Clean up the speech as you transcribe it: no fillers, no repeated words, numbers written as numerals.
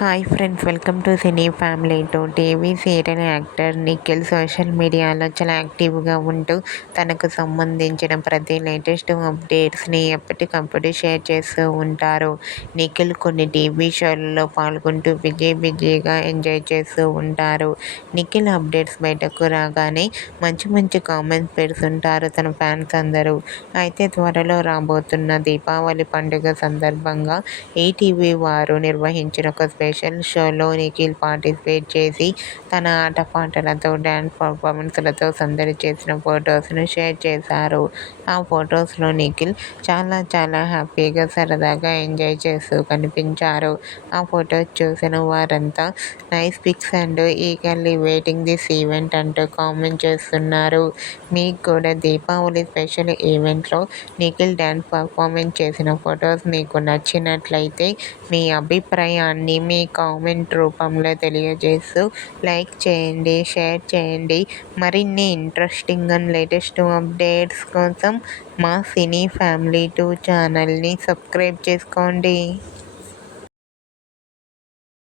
Hi friends, welcome to cine family. TV serial actor Nikhil social మీడియాలో చాలా యాక్టివ్గా ఉంటూ తనకు సంబంధించిన ప్రతి లేటెస్ట్ అప్డేట్స్ని ఎప్పటికప్పుడు షేర్ చేస్తూ ఉంటారు. నిఖిల్ కొన్ని టీవీ షోలలో పాల్గొంటూ బిజీగా ఎంజాయ్ చేస్తూ ఉంటారు. నిఖిల్ అప్డేట్స్ బయటకు రాగానే మంచి మంచి కామెంట్స్ పెడుతుంటారు తన ఫ్యాన్స్ అందరూ. అయితే త్వరలో రాబోతున్న దీపావళి పండుగ సందర్భంగా ఈటీవీ వారు నిర్వహించిన ఒక స్పెషల్ షోలో నిఖిల్ పార్టిసిపేట్ చేసి తన ఆటపాటలతో, డ్యాన్స్ పర్ఫార్మెన్స్లతో సందడి చేసిన ఫొటోస్ను షేర్ చేశారు. ఆ ఫొటోస్లో నిఖిల్ చాలా హ్యాపీగా, సరదాగా ఎంజాయ్ చేస్తూ కనిపించారు. ఆ ఫొటోస్ చూసిన వారంతా nice pics and eagerly waiting this event అంటూ కామెంట్ చేస్తున్నారు. మీకు కూడా దీపావళి స్పెషల్ ఈవెంట్లో నిఖిల్ డ్యాన్స్ పర్ఫార్మెన్స్ చేసిన ఫొటోస్ మీకు నచ్చినట్లయితే మీ అభిప్రాయాన్ని మీ కామెంట్ రూపంలో తెలియజేస్తూ లైక్ చేయండి, షేర్ చేయండి. మరిన్ని ఇంట్రెస్టింగ్ అండ్ లేటెస్ట్ అప్డేట్స్ కోసం మా సినీ ఫ్యామిలీ 2 ఛానల్ని సబ్స్క్రైబ్ చేసుకోండి.